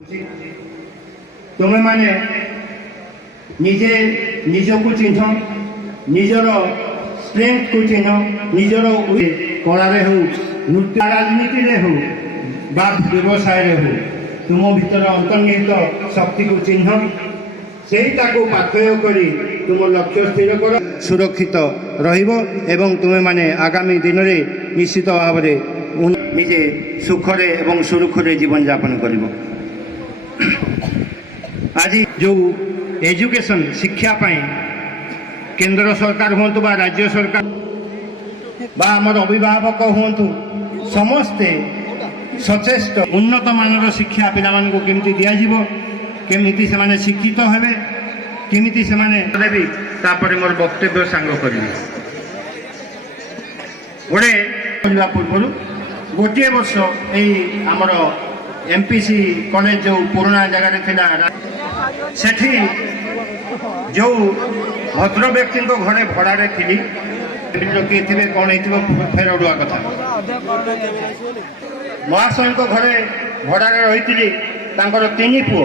तुम्हें माने निजे निजको चिन्ह निजर स्ट्रेंथ को चिन्ह निजर कलारे हो नृत्य राजनीति रे हो बा व्यवसाय रे हो तुम भीतर अंतर्निहित शक्ति को चिन्ह सेटा को पाथेय करी तुम लक्ष्य स्थिर कर सुरक्षित रहिबो एवं तुम्हें माने आगामी दिन रे निश्चित भाव रे निजे सुखरे एवं सुरक्षरे जीवन यापन करिबो। आज जो एजुकेशन शिक्षा पाई केंद्र सरकार हूँ बा राज्य सरकार बा आमर अभिभावक हूँ समस्ते सचेष्ट उन्नत मानर शिक्षा पिला को केमती दिज्व केमिति से शिक्षित हेबे केमिति से देवी तापर मोर वक्तव्य सांग करी गोटे पूर्व गोटे वर्ष यही आमर एमपीसी कॉलेज जो पुराना जगह थिला सेठी जो भद्र व्यक्ति घरे भड़ारे थी किए थे कौन फेर उड़वा कथा महाशय घरे भड़ारे रही तीन पुओ